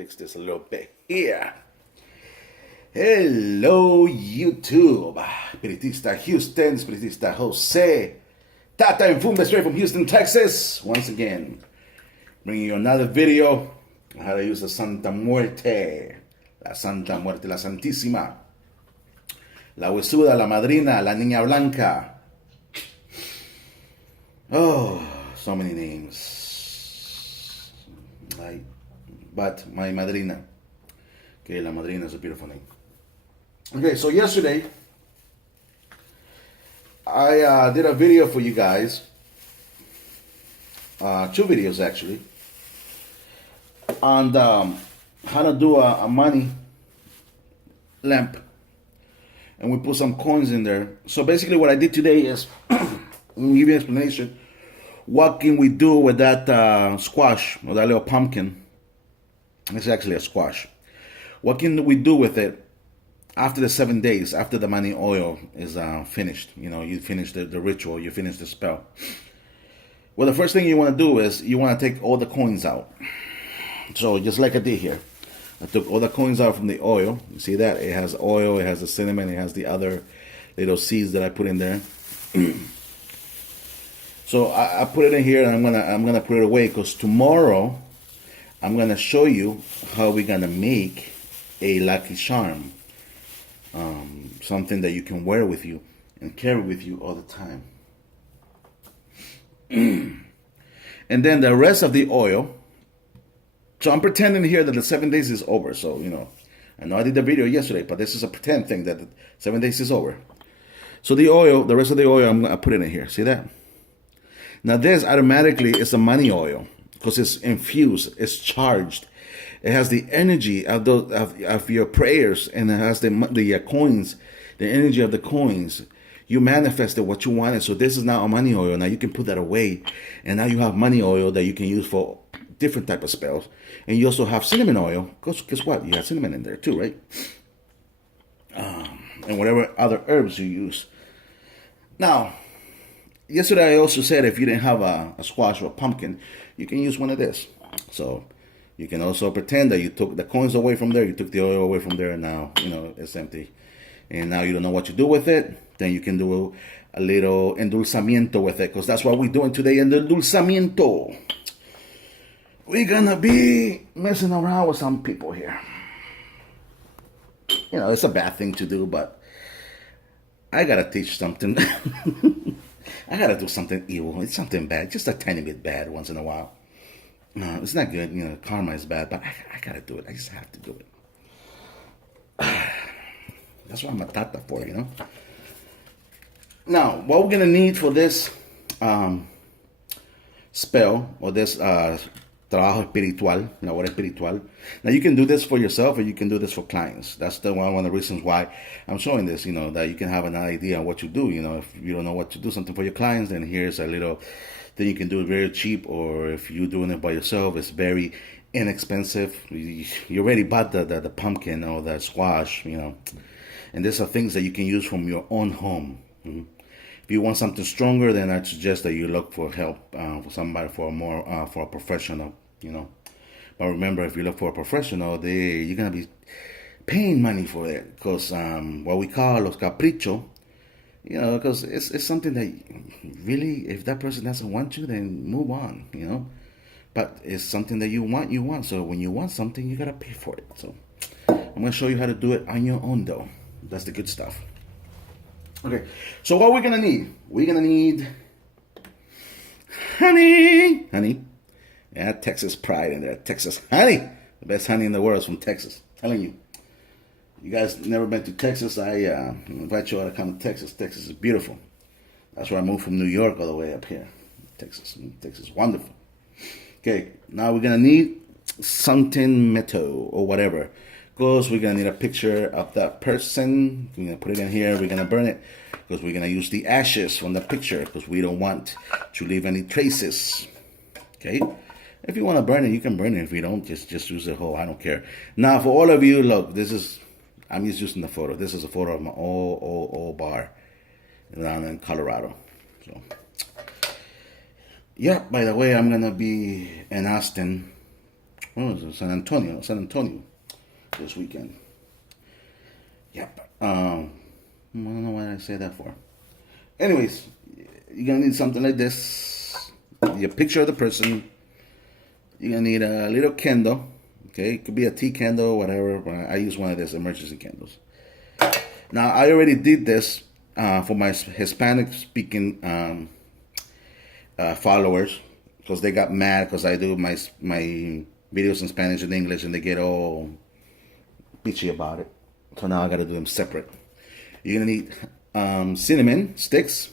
fix this a little bit here. Hello, YouTube. Spiritista Houston, Spiritista Jose. Tata and Fumba straight from Houston, Texas. Once again, bringing you another video on how to use the Santa Muerte. La Santa Muerte, la Santísima. La Huesuda, la Madrina, la Niña Blanca. Oh, so many names. But my Madrina. Okay, la Madrina is a beautiful name. Okay, so yesterday, I did a video for you guys. 2 videos actually. On how to do a money lamp. And we put some coins in there. So basically what I did today is, let me give you an explanation. What can we do with that squash, or that little pumpkin? It's actually a squash. What can we do with it after the 7 days, after the money oil is finished? You know, you finish the ritual, you finish the spell. Well, the first thing you want to do is you want to take all the coins out. So just like I did here. I took all the coins out from the oil. You see that? It has oil, it has the cinnamon, it has the other little seeds that I put in there. So I put it in here, and I'm gonna put it away, because tomorrow I'm gonna show you how we're gonna make a lucky charm. Something that you can wear with you and carry with you all the time. And then the rest of the oil. So I'm pretending here that the 7 days is over. So, you know, I know I did the video yesterday, but this is a pretend thing that the 7 days is over. So the oil, the rest of the oil, I'm gonna put it in here. See that? Now this automatically is a money oil, because it's infused, it's charged. It has the energy of those of your prayers, and it has the coins, the energy of the coins. You manifested what you wanted. So this is now a money oil. Now you can put that away, and now you have money oil that you can use for different type of spells. And you also have cinnamon oil, because guess what? You have cinnamon in there too, right? And whatever other herbs you use. Now, yesterday I also said if you didn't have a squash or a pumpkin, you can use one of this. So you can also pretend that you took the coins away from there, you took the oil away from there, and now, you know, it's empty. And now you don't know what to do with it. Then you can do a little endulzamiento with it, because that's what we're doing today, in the endulzamiento. We're gonna be messing around with some people here. You know, it's a bad thing to do, but I gotta teach something. I gotta do something evil. It's something bad, just a tiny bit bad once in a while. No, it's not good. You know, karma is bad, but I gotta do it. I just have to do it. That's what I'm a tata for, you know. Now, what we're gonna need for this spell, or this trabajo espiritual, labor espiritual. Now you can do this for yourself, or you can do this for clients. That's one of the reasons why I'm showing this, you know, that you can have an idea of what you do. You know, if you don't know what to do something for your clients, then here's a little thing you can do very cheap. Or if you're doing it by yourself, it's very inexpensive. You already bought the pumpkin or the squash, you know. And these are things that you can use from your own home. If you want something stronger, then I suggest that you look for help for somebody, for a professional, you know. But remember, if you look for a professional, you're gonna be paying money for it, because what we call los caprichos, you know, because it's something that really, if that person doesn't want you, then move on, you know. But it's something that you want. So when you want something, you gotta pay for it. So I'm gonna show you how to do it on your own, though. That's the good stuff. Okay, so what we're gonna need? We're gonna need honey. Yeah, Texas pride in there. Texas honey, the best honey in the world is from Texas. I'm telling you. You guys never been to Texas? I invite you all to come to Texas. Texas is beautiful. That's where I moved from New York all the way up here. Texas is wonderful. Okay, now we're gonna need something metal or whatever. Because we're gonna need a picture of that person. We're gonna put it in here. We're gonna burn it, because we're gonna use the ashes from the picture, because we don't want to leave any traces. Okay, if you want to burn it, you can burn it. If you don't, just use the whole. I don't care. Now, for all of you, look, I'm just using the photo. This is a photo of my old bar down in Colorado. So, yeah. By the way, I'm gonna be in Austin what was it? San Antonio this weekend. Yep. I don't know why I say that for. Anyways, you're gonna need something like this. Your picture of the person. You're gonna need a little candle. Okay, it could be a tea candle, whatever. But I use one of these emergency candles. Now I already did this for my Hispanic speaking followers because they got mad because I do my videos in Spanish and English and they get all bitchy about it. So now I got to do them separate. You're gonna need cinnamon sticks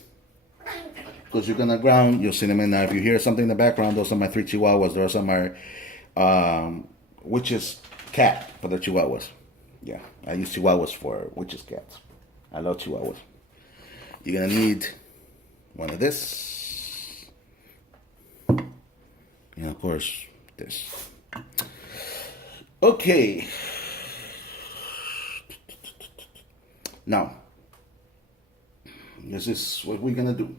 because you're gonna ground your cinnamon. Now, if you hear something in the background, those are my 3 chihuahuas. Those are my witch's cat for the chihuahuas. Yeah, I use chihuahuas for witch's cats. I love chihuahuas. You're gonna need one of this, and of course this. Okay. Now, this is what we're gonna do.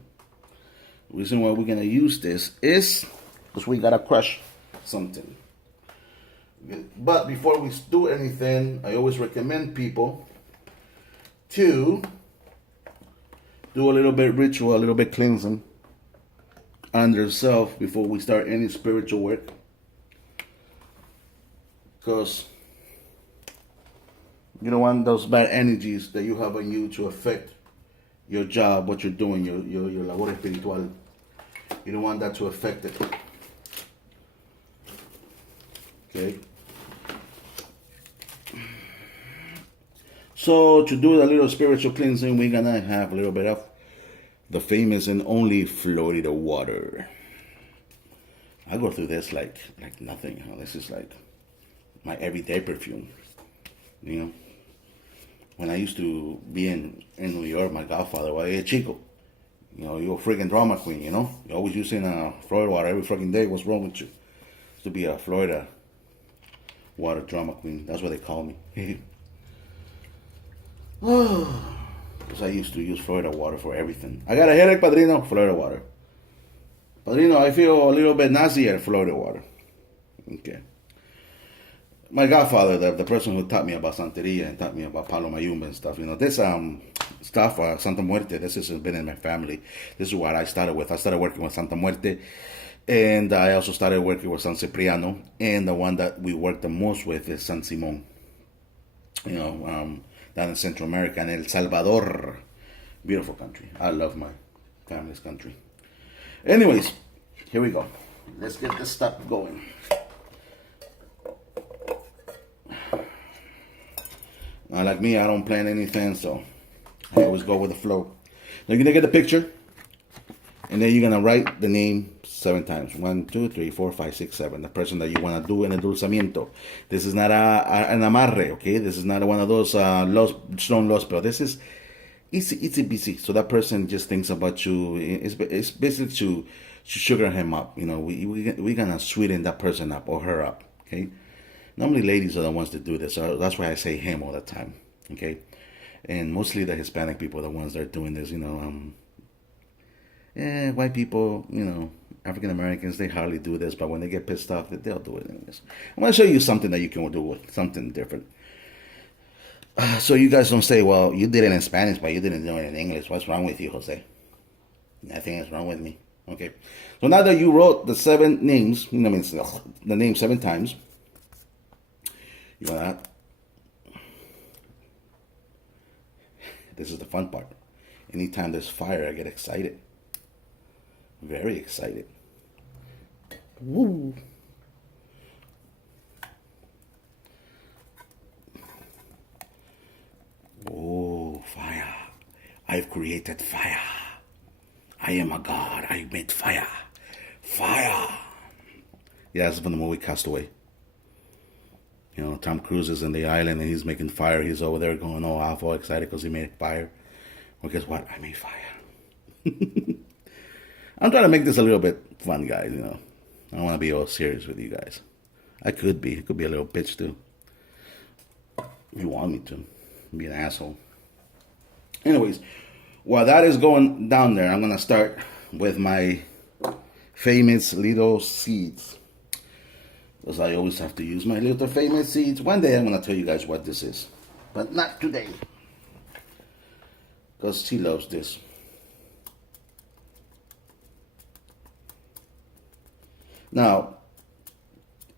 The reason why we're gonna use this is because we gotta crush something. But before we do anything, I always recommend people to do a little bit ritual, a little bit cleansing on themselves before we start any spiritual work. Because you don't want those bad energies that you have on you to affect your job, what you're doing, your labor espiritual. You don't want that to affect it. Okay? So to do a little spiritual cleansing, we're gonna have a little bit of the famous and only Florida water. I go through this like nothing. You know? This is like my everyday perfume. You know? When I used to be in New York, my godfather, well, hey, Chico, you know, you're a freaking drama queen, you know? You're always using Florida water every freaking day. What's wrong with you? To be a Florida water drama queen. That's what they call me. Because I used to use Florida water for everything. I got a headache, Padrino, Florida water. Padrino, I feel a little bit nauseated, Florida water. Okay. My godfather, the person who taught me about Santeria and taught me about Palo Mayumba and stuff, you know, this stuff, Santa Muerte, this has been in my family. This is what I started with. I started working with Santa Muerte, and I also started working with San Cipriano, and the one that we work the most with is San Simon. You know, down in Central America and El Salvador. Beautiful country. I love my family's country. Anyways, here we go. Let's get this stuff going. Now, like me, I don't plan anything, so I always go with the flow. Now, you're going to get the picture, and then you're going to write the name 7 times. 1, 2, 3, 4, 5, 6, 7. The person that you want to do an Enducemiento. This is not an amarre, okay? This is not one of those stone loss, but this is easy busy. So that person just thinks about you. It's basically to sugar him up. You know, we're going to sweeten that person up or her up, okay? Normally ladies are the ones that do this, so that's why I say him all the time, okay? And mostly the Hispanic people are the ones that are doing this, you know. White people, you know, African Americans, they hardly do this, but when they get pissed off, they'll do it anyways. I'm going to show you something that you can do with something different. So you guys don't say, well, you did it in Spanish, but you didn't do it in English. What's wrong with you, Jose? Nothing is wrong with me. Okay. So now that you wrote the 7 names, you know, the name 7 times, you know that. This is the fun part. Anytime there's fire, I get excited. Very excited. Woo. Oh, fire. I've created fire. I am a god. I made fire. Fire. Yeah, that's from the movie Castaway. You know, Tom Cruise is in the island and he's making fire. He's over there going, oh, I'm all excited because he made fire. Well, guess what? I made fire. I'm trying to make this a little bit fun, guys, you know. I don't want to be all serious with you guys. I could be. I could be a little bitch, too. If you want me to. Be an asshole. Anyways, while that is going down there, I'm going to start with my famous little seeds. Because I always have to use my little famous seeds. One day I'm going to tell you guys what this is. But not today. Because she loves this. Now,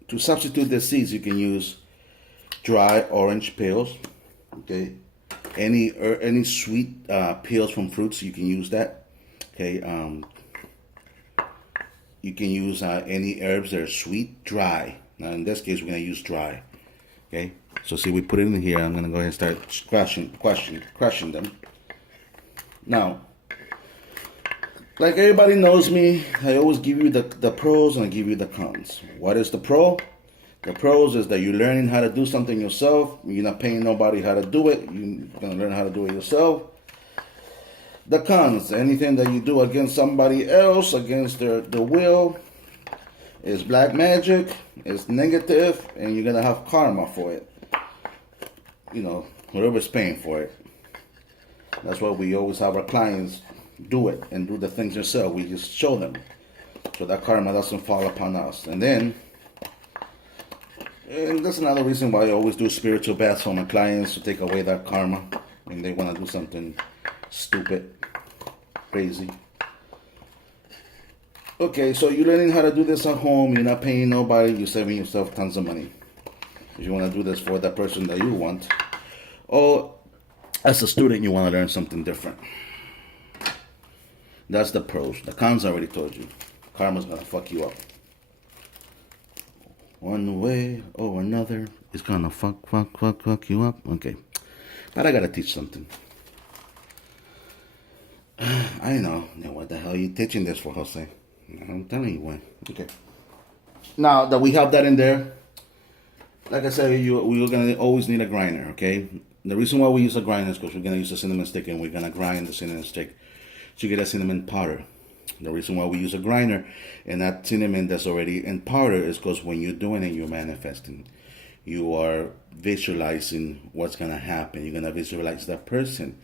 to substitute the seeds, you can use dry orange peels. Okay. Any sweet peels from fruits, you can use that. Okay. You can use any herbs that are sweet, dry. Now in this case, we're gonna use dry. Okay. So see, we put it in here. I'm gonna go ahead and start crushing them. Now, like everybody knows me, I always give you the pros and I give you the cons. What is the pro? The pros is that you're learning how to do something yourself. You're not paying nobody how to do it. You're gonna learn how to do it yourself. The cons, anything that you do against somebody else, against their will, is black magic, it's negative, and you're gonna have karma for it. You know, whoever's paying for it. That's why we always have our clients do it and do the things yourself. We just show them so that karma doesn't fall upon us. And that's another reason why I always do spiritual baths for my clients, to take away that karma when they want to do something stupid, crazy. Okay, so you're learning how to do this at home. You're not paying nobody. You're saving yourself tons of money. If you want to do this for that person that you want, or as a student, you want to learn something different. That's the pros. The cons I already told you. Karma's gonna fuck you up. One way or another, it's gonna fuck you up. Okay, but I gotta teach something. I know. Now, what the hell are you teaching this for, Jose? I'm telling you when. Okay. Now that we have that in there, like I said, we're gonna always need a grinder. Okay. The reason why we use a grinder is because we're gonna use a cinnamon stick and we're gonna grind the cinnamon stick to get a cinnamon powder. The reason why we use a grinder and that cinnamon that's already in powder is because when you're doing it, you're manifesting. You are visualizing what's gonna happen. You're gonna visualize that person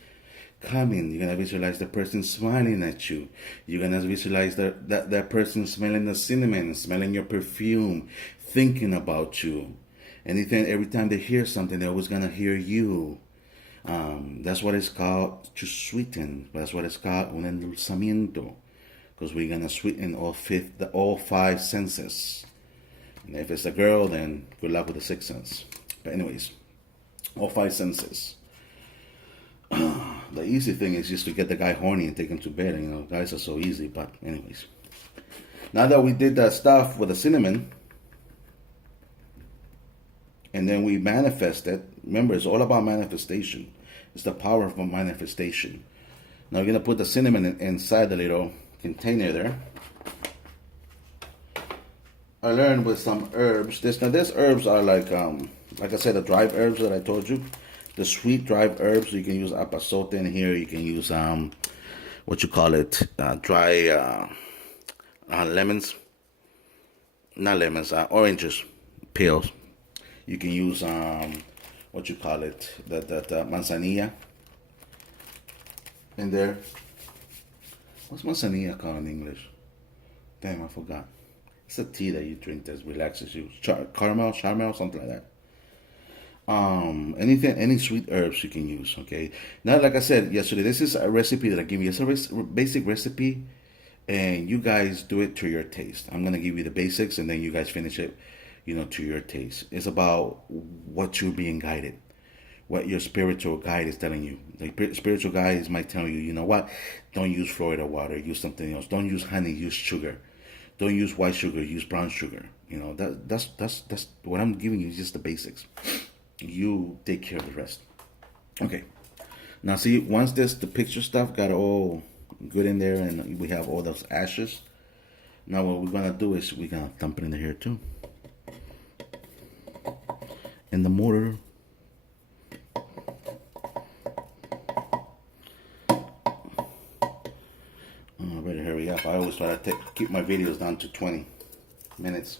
coming. You're gonna visualize the person smiling at you. You're gonna visualize that person smelling the cinnamon, smelling your perfume, thinking about you. Every time they hear something, they're always gonna hear you. That's what it's called, to sweeten. That's what it's called, un endulzamiento, because we're gonna sweeten all five senses. And if it's a girl, then good luck with the sixth sense. But anyways, all five senses. The easy thing is just to get the guy horny and take him to bed. You know, guys are so easy. But anyways, now that we did that stuff with the cinnamon, and then we manifested. Remember, it's all about manifestation. It's the power of manifestation. Now we're gonna put the cinnamon inside the little container there. I learned with some herbs. These herbs are like I said, the dried herbs that I told you. The sweet dried herbs. You can use apazote in here. You can use dry lemons. Not lemons, oranges, peels. You can use the manzanilla in there. What's manzanilla called in English? Damn, I forgot. It's a tea that you drink that relaxes you. Caramel, something like that. Any sweet herbs you can use. Okay. Now, like I said yesterday, this is a recipe that I give you. It's a basic recipe, and you guys do it to your taste. I'm gonna give you the basics, and then you guys finish it, to your taste. It's about what you're being guided, what your spiritual guide is telling you. The spiritual guide might tell you, you know what? Don't use Florida water. Use something else. Don't use honey. Use sugar. Don't use white sugar. Use brown sugar. That's what I'm giving you. Is just the basics. You take care of the rest. Okay. Now see, once the picture stuff got all good in there, and we have all those ashes. Now what we're gonna do is we're gonna dump it in here too. In the mortar. I better hurry up. I always try to keep my videos down to 20 minutes,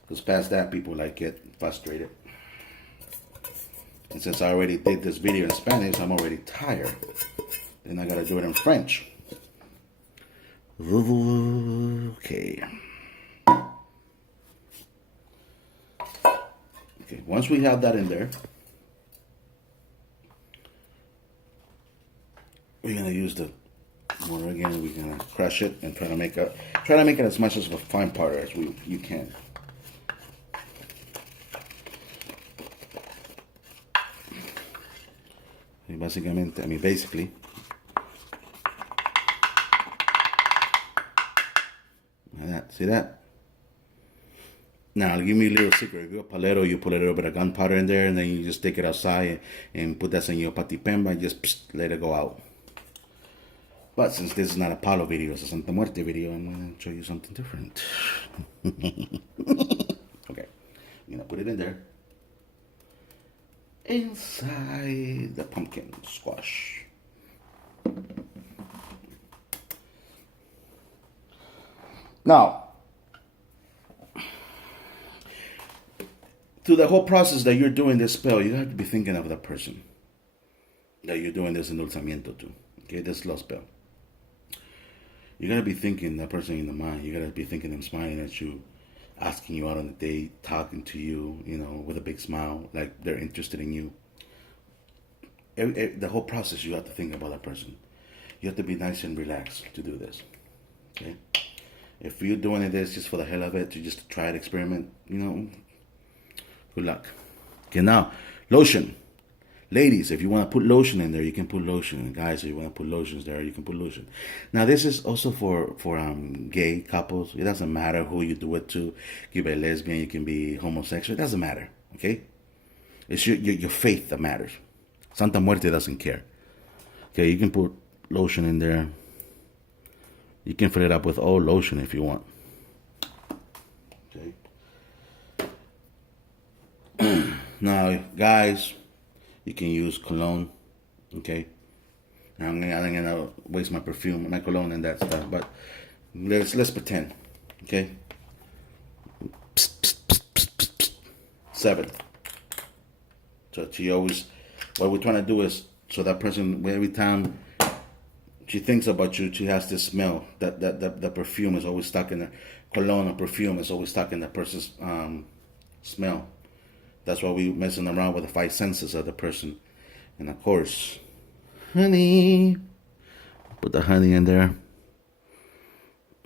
because past that people get frustrated. And since I already did this video in Spanish, I'm already tired. Then I gotta do it in French. Okay. Okay, once we have that in there, we're gonna use the mortar again. We're gonna crush it and try to make it as much as a fine powder as you can. Basically, like that. See that? Now, give me a little secret. If you're a palero, you put a little bit of gunpowder in there, and then you just take it outside and put that in your patipemba and just let it go out. But since this is not a palo video, it's a Santa Muerte video, I'm going to show you something different. Okay. I'm going to put it in there. Inside the pumpkin squash. Now, through the whole process that you're doing this spell, you have to be thinking of the person that you're doing this endulzamiento to. Okay, this love spell. You gotta be thinking that person in the mind. You gotta be thinking them smiling at you, asking you out on a date, talking to you, with a big smile, like they're interested in you. The whole process, you have to think about that person. You have to be nice and relaxed to do this. Okay? If you're doing this just for the hell of it, to just try it, experiment, good luck. Okay, now, lotion. Ladies, if you want to put lotion in there, you can put lotion. And guys, if you want to put lotions there, you can put lotion. Now, this is also for gay couples. It doesn't matter who you do it to. You can be a lesbian, you can be homosexual. It doesn't matter, okay? It's your faith that matters. Santa Muerte doesn't care. Okay, you can put lotion in there. You can fill it up with old lotion if you want. Okay. Now, guys, you can use cologne. Okay. Now, I'm gonna waste my perfume, my cologne, and that stuff. But let's pretend. Okay. 7. So she always. What we're trying to do is so that person, every time she thinks about you, she has this smell. That perfume is always stuck in the cologne or perfume is always stuck in the person's smell. That's why we're messing around with the 5 senses of the person. And of course, honey. Put the honey in there.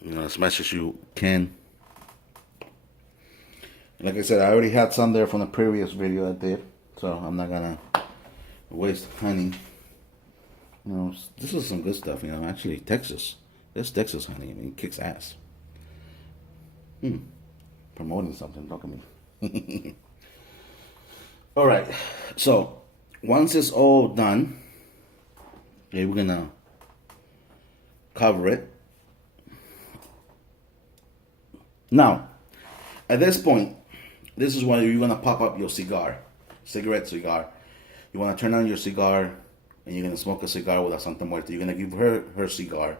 As much as you can. Like I said, I already had some there from the previous video I did. So I'm not going to waste honey. This is some good stuff. Actually, Texas. This Texas honey. It kicks ass. Promoting something. Look at me. All right. So once it's all done, okay, we're gonna cover it. Now, at this point, this is when you're gonna pop up your cigar. You want to turn on your cigar, and you're gonna smoke a cigar with a Santa Muerte. You're gonna give her cigar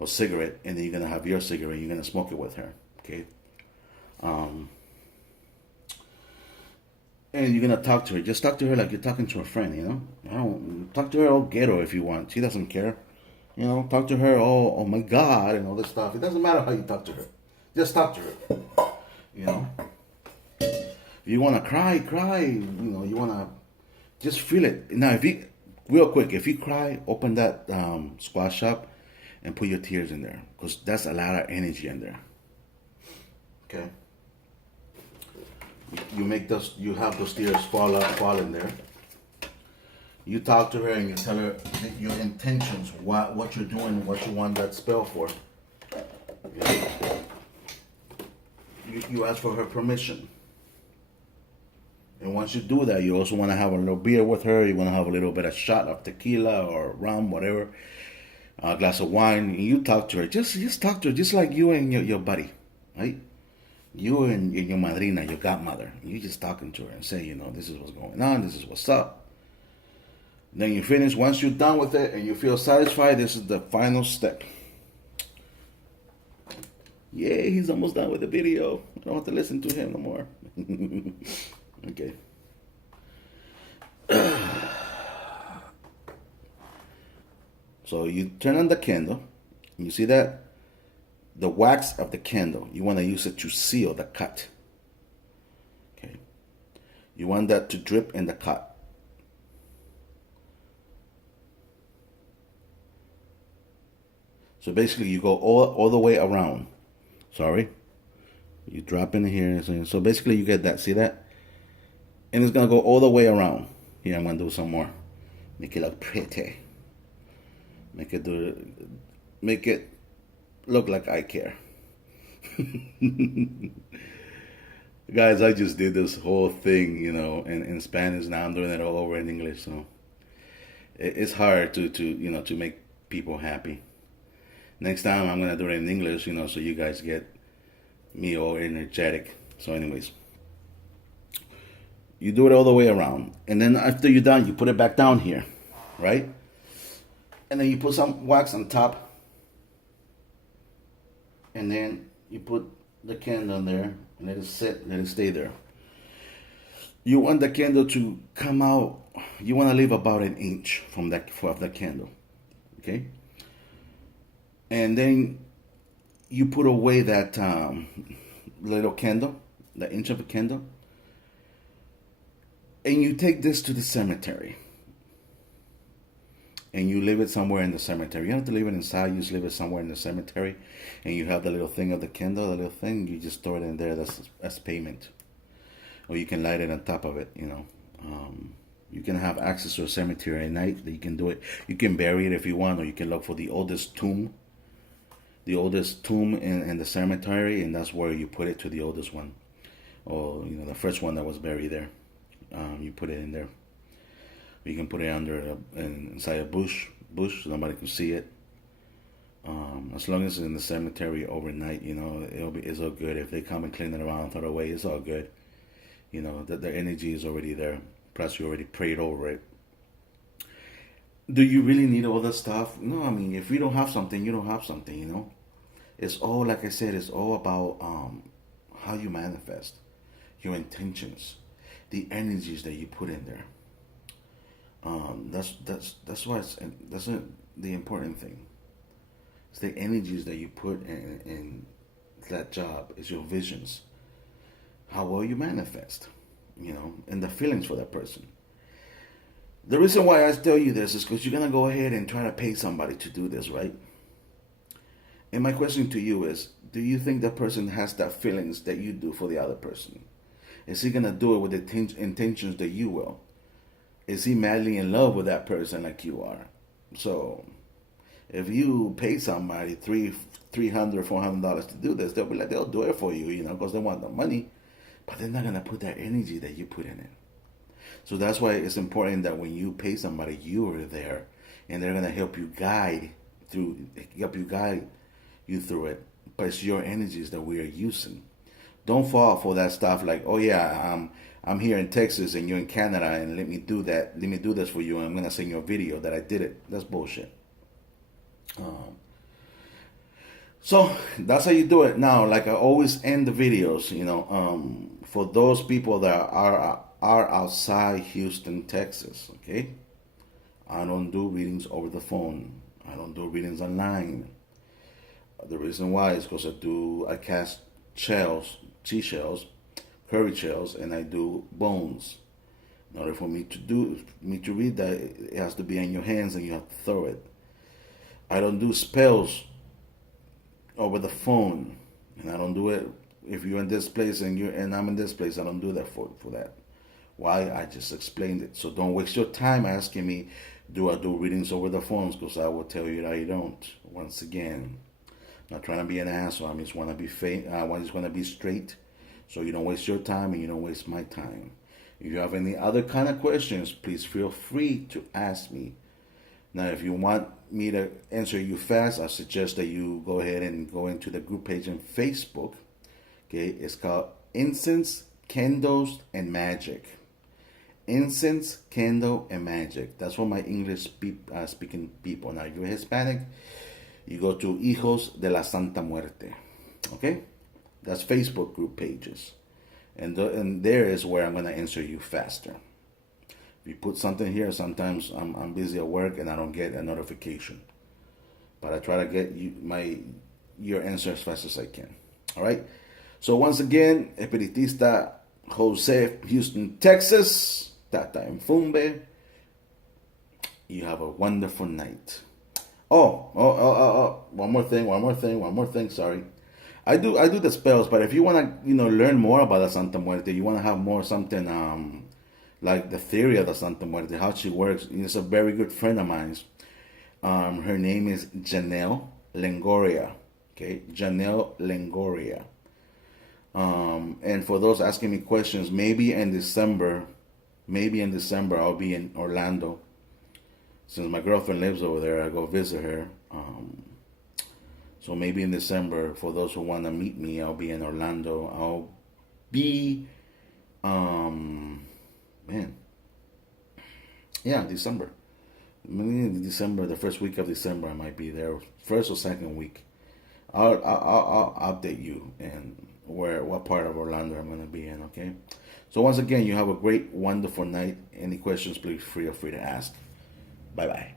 or cigarette, and then you're gonna have your cigarette. You're gonna smoke it with her. Okay. And you're gonna talk to her. Just talk to her like you're talking to a friend. Talk to her all ghetto if you want. She doesn't care. Talk to her. Oh my God, and all this stuff. It doesn't matter how you talk to her. Just talk to her. If you want to cry. You want to just feel it. Now, real quick, if you cry, open that squash up and put your tears in there, because that's a lot of energy in there. Okay. You have those tears fall in there. You talk to her and you tell her your intentions, what you're doing, what you want that spell for. You ask for her permission. And once you do that, you also want to have a little beer with her. You want to have a little bit of shot of tequila or rum, whatever, a glass of wine. And you talk to her. Just talk to her, just like you and your buddy, right? You and your madrina, your godmother. You just talking to her and say, this is what's going on. This is what's up. Then you finish. Once you're done with it and you feel satisfied, this is the final step. Yay, he's almost done with the video. I don't have to listen to him no more. Okay. So you turn on the candle. You see that? The wax of the candle. You want to use it to seal the cut. Okay. You want that to drip in the cut. So basically, you go all the way around. Sorry. You drop in here. So basically, you get that. See that? And it's going to go all the way around. Here, I'm going to do some more. Make it look pretty. Make it look like I care. Guys, I just did this whole thing, in Spanish. Now I'm doing it all over in English. So it's hard to make people happy. Next time I'm gonna do it in English, so you guys get me all energetic. So, anyways, you do it all the way around, and then after you're done, you put it back down here, right? And then you put some wax on top, and then you put the candle in there, and let it sit, let it stay there. You want the candle to come out. You want to leave about an inch from the candle, okay? And then you put away that little candle, the inch of a candle, and you take this to the cemetery. And you leave it somewhere in the cemetery. You don't have to leave it inside. You just leave it somewhere in the cemetery. And you have the little thing of the candle, the little thing. You just throw it in there. That's payment. Or you can light it on top of it, You can have access to a cemetery at night. That you can do it. You can bury it if you want. Or you can look for the oldest tomb. The oldest tomb in the cemetery. And that's where you put it, to the oldest one. Or, the first one that was buried there. You put it in there. You can put it inside a bush so nobody can see it. As long as it's in the cemetery overnight, it's all good. If they come and clean it around and throw it away, it's all good. That the energy is already there. Plus, you already prayed over it. Do you really need all that stuff? No, I mean, if you don't have something, you don't have something. It's all, like I said, it's all about how you manifest, your intentions, the energies that you put in there. That's why that's the important thing. It's the energies that you put in that job. It's your visions, how well you manifest, and the feelings for that person. The reason why I tell you this is because you're gonna go ahead and try to pay somebody to do this, right? And my question to you is: do you think that person has that feelings that you do for the other person? Is he gonna do it with the intentions that you will? Is he madly in love with that person like you are? So, if you pay somebody $300, $400 to do this, they'll do it for you, because they want the money, but they're not gonna put that energy that you put in it. So that's why it's important that when you pay somebody, you are there, and they're gonna help you guide you through it. But it's your energies that we are using. Don't fall for that stuff like, oh yeah, I'm here in Texas and you're in Canada, and let me do that. Let me do this for you, and I'm gonna send you a video that I did it. That's bullshit. So that's how you do it. Now, like I always end the videos, for those people that are outside Houston, Texas, okay? I don't do readings over the phone. I don't do readings online. The reason why is because I cast seashells, curry shells, and I do bones. In order for me to read that, it has to be in your hands and you have to throw it. I don't do spells over the phone, and I don't do it if you're in this place and I'm in this place. I don't do that for that. Why? I just explained it. So don't waste your time asking me, do I do readings over the phones? Because I will tell you that I don't. Once again, I'm not trying to be an asshole. I just want to be I just want to be straight, so you don't waste your time and you don't waste my time. If you have any other kind of questions, please feel free to ask me. Now, if you want me to answer you fast, I suggest that you go ahead and go into the group page on Facebook. Okay, it's called Incense, Candles, and Magic. Incense, Candle, and Magic. That's for my English speaking people. Now, if you're Hispanic, you go to Hijos de la Santa Muerte. Okay? That's Facebook group pages. And there is where I'm going to answer you faster. If you put something here, sometimes I'm busy at work and I don't get a notification. But I try to get your answer as fast as I can. All right? So once again, Espiritista Jose, Houston, Texas. Tata and Fumbe. You have a wonderful night. One more thing. Sorry. I do the spells, but if you want to, learn more about the Santa Muerte, you want to have more something, like the theory of the Santa Muerte, how she works. It's a very good friend of mine. Her name is Janelle Lengoria. Okay, Janelle Lengoria. And for those asking me questions, maybe in December I'll be in Orlando. Since my girlfriend lives over there, I go visit her. So maybe in December, for those who want to meet me, I'll be in Orlando. I'll be, man, yeah, December. Maybe December, the first week of December, I might be there. First or second week. I'll update you and what part of Orlando I'm gonna be in. Okay. So once again, you have a great, wonderful night. Any questions, please feel free to ask. Bye bye.